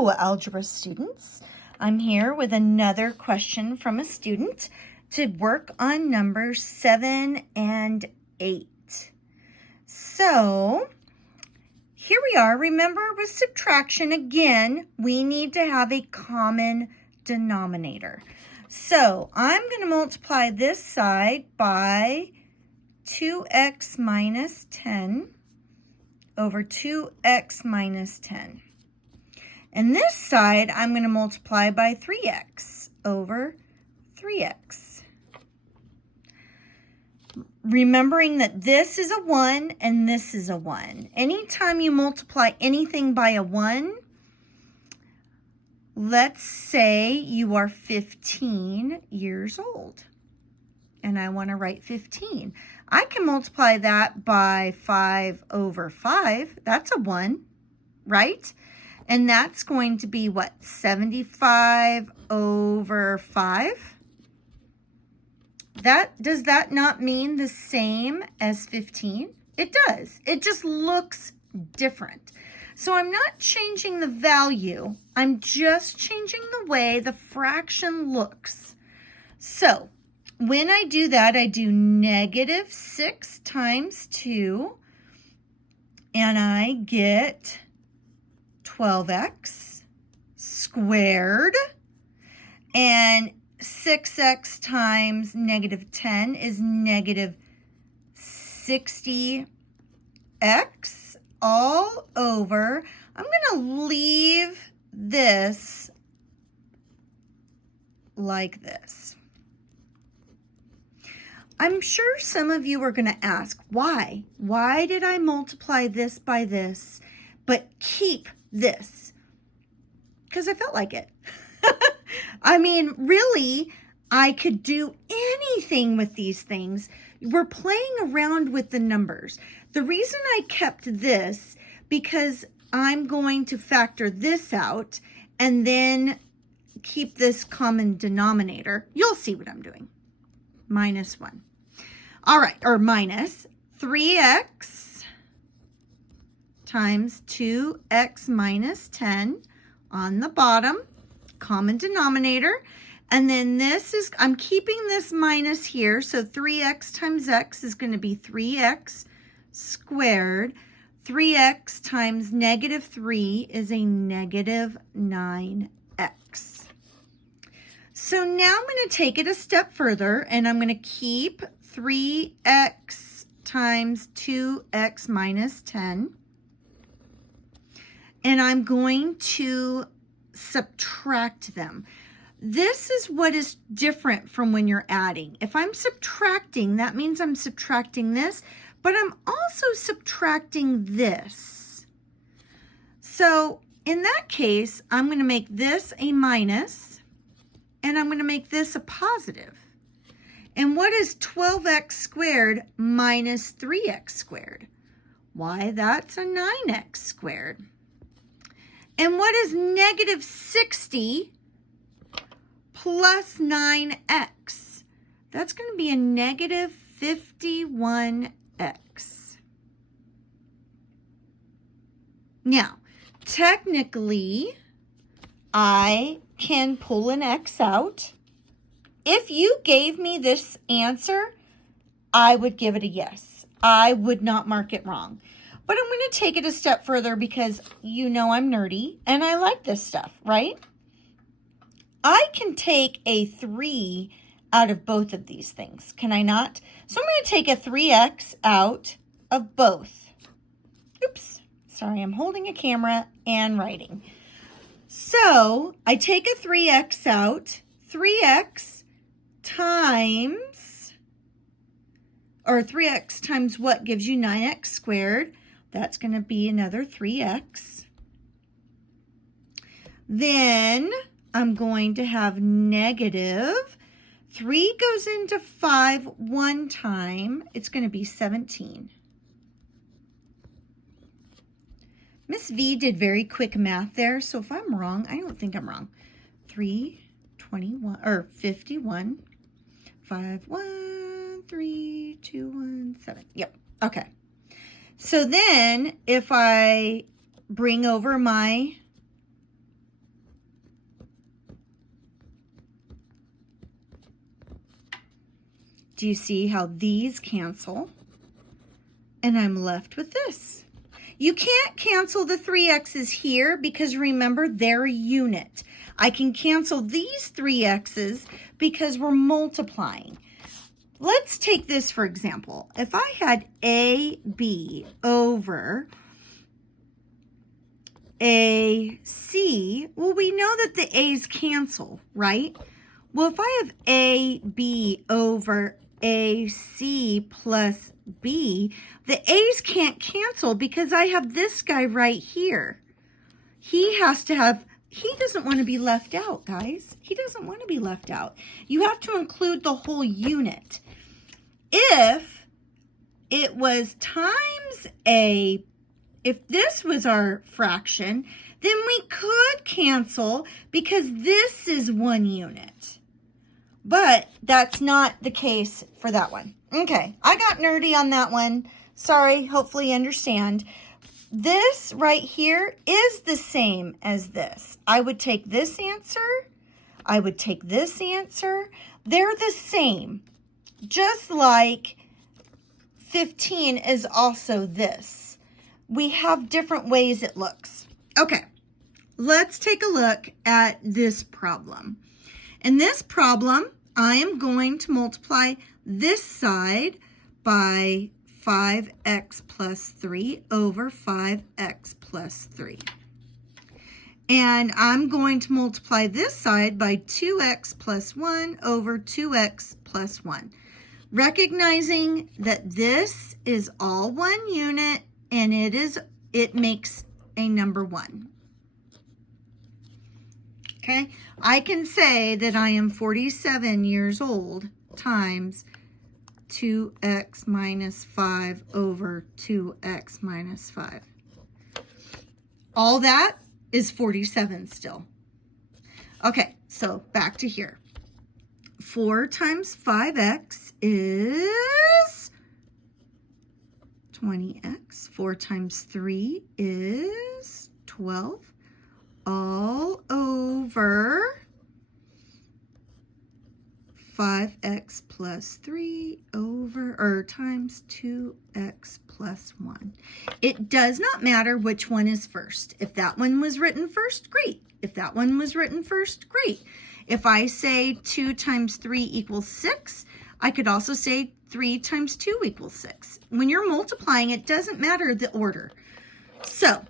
Hello, algebra students. I'm here with another question from a student to work on numbers 7 and 8. So here we are. Remember, with subtraction, again, we need to have a common denominator. So I'm going to multiply this side by 2x minus 10 over 2x minus 10. And this side, I'm going to multiply by 3x over 3x. Remembering that this is a 1 and this is a 1. Anytime you multiply anything by a 1, let's say you are 15 years old. And I want to write 15. I can multiply that by 5 over 5. That's a 1, right? And that's going to be what? 75 over 5? Does that not mean the same as 15? It does. It just looks different. So I'm not changing the value. I'm just changing the way the fraction looks. So when I do that, I do negative 6 times 2, and I get 12x squared, and 6x times negative 10 is negative 60x all over. I'm going to leave this like this. I'm sure some of you are going to ask, why? Why did I multiply this by this, but keep this? Because I felt like it. I mean, really, I could do anything with these things. We're playing around with the numbers. The reason I kept this, because I'm going to factor this out and then keep this common denominator. You'll see what I'm doing. Minus 1. All right, or minus 3x times 2x minus 10 on the bottom, common denominator. And then this is, I'm keeping this minus here, so 3x times x is going to be 3x squared. 3x times negative 3 is a negative 9x. So now I'm going to take it a step further, and I'm going to keep 3x times 2x minus 10. And I'm going to subtract them. This is what is different from when you're adding. If I'm subtracting, that means I'm subtracting this, but I'm also subtracting this. So in that case, I'm going to make this a minus, and I'm going to make this a positive. And what is 12x squared minus 3x squared? Why, that's a 9x squared. And what is negative 60 plus 9x? That's going to be a negative 51x. Now, technically, I can pull an x out. If you gave me this answer, I would give it a yes. I would not mark it wrong. But I'm going to take it a step further because you know I'm nerdy and I like this stuff, right? I can take a 3 out of both of these things, can I not? So I'm going to take a 3x out of both. Oops, sorry, I'm holding a camera and writing. So I take a 3x out, 3x times, or 3x times what gives you 9x squared? That's going to be another 3x. Then I'm going to have negative. 3 goes into 5 one time. It's going to be 17. Miss V did very quick math there, so if I'm wrong, I don't think I'm wrong. 3, 21, or 51, 5, 1, 3, 2, 1, 7. Yep, okay. So then if I bring over my Do you see how these cancel? And I'm left with this. You can't cancel the 3x's here because remember, they're a unit. I can cancel these 3x's because we're multiplying. Let's take this for example. If I had AB over AC, well, we know that the A's cancel, right? Well, if I have AB over AC plus B, the A's can't cancel because I have this guy right here. He doesn't want to be left out, guys. He doesn't want to be left out. You have to include the whole unit. If it was times A, if this was our fraction, then we could cancel because this is one unit. But that's not the case for that one. Okay, I got nerdy on that one. Sorry, hopefully you understand. This right here is the same as this. I would take this answer. I would take this answer. They're the same. Just like 15 is also this. We have different ways it looks. Okay, let's take a look at this problem. In this problem, I am going to multiply this side by 5x plus 3 over 5x plus 3. And I'm going to multiply this side by 2x plus 1 over 2x plus 1. Recognizing that this is all one unit and it makes a number 1. Okay, I can say that I am 47 years old times 2x minus 5 over 2x minus 5. All that is 47 still. Okay, so back to here. 4 times 5x is 20x. 4 times 3 is 12. All over 5x plus 3 over, times 2x plus 1. It does not matter which one is first. If that one was written first, great. If that one was written first, great. If I say 2 times 3 equals 6, I could also say 3 times 2 equals 6. When you're multiplying, it doesn't matter the order. So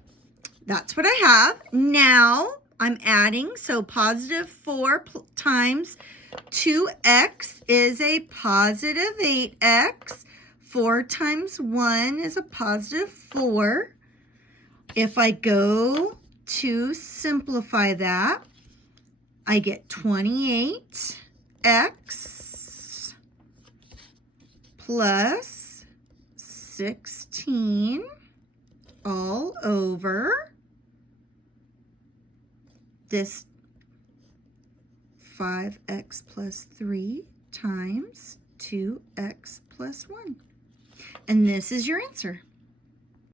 that's what I have. Now I'm adding, so positive 4 times 2x is a positive 8x. 4 times 1 is a positive 4. If I go to simplify that, I get 28x plus 16 all over this 5x plus 3 times 2x plus 1. And this is your answer.